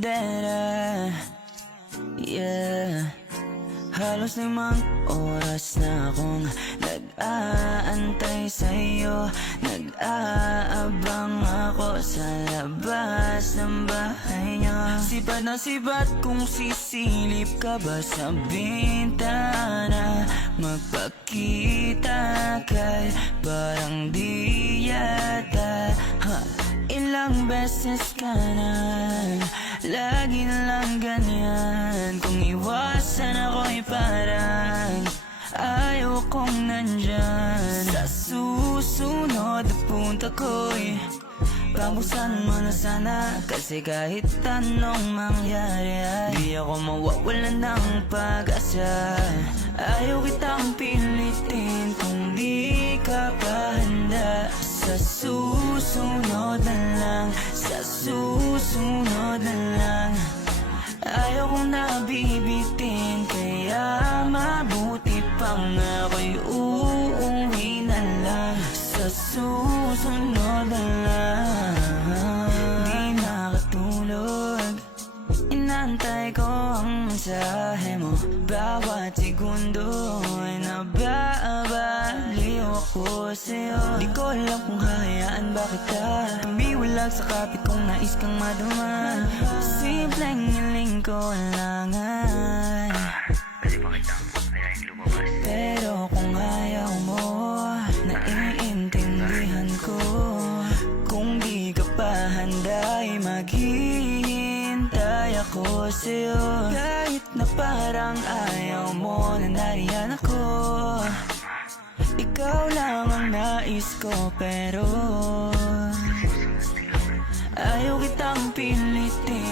that yeah. Halos 5 oras na akong nag-aantay sa'yo. Nag-aabang ako sa labas ng bahay niya. Sipat na sipat kung sisilip ka ba sa bintana. Magpakita kay parang di yata Ilang beses ka na, lagi na lang ganyan. Kung iwasan ako'y parang ayaw kong nandyan. Sa susunod na punta ko'y pabuksan mo na sana. Kasi kahit anong mangyari ay di ako mawawalan ng pag-asa. Ayaw kitang pilitin kung di ka pa handa. Sa susunod na lang, sa susunod na lang. Ayaw kong nabibitin, kaya mabuti pang ako'y uuwi na lang. Sa susunod na lang. Di nakatulog, inantay ko ang mensahe mo. Bawat segundo ay nababaliw ako sa'yo. Di ko alam kung hahayaan ba kita tumiwalag sa kapit kong nais kang maduma. Simpleng hiling ko lang ay Pwede ba kitang ayayin lumabas? pero kung ayaw mo, naiintindihan ko. Kung di ka pa handa ay maghihintay ako sa'yo. Kahit na parang ayaw mo na nariyan ako, ikaw lang ang nais ko. Pero ayaw kitang pilitin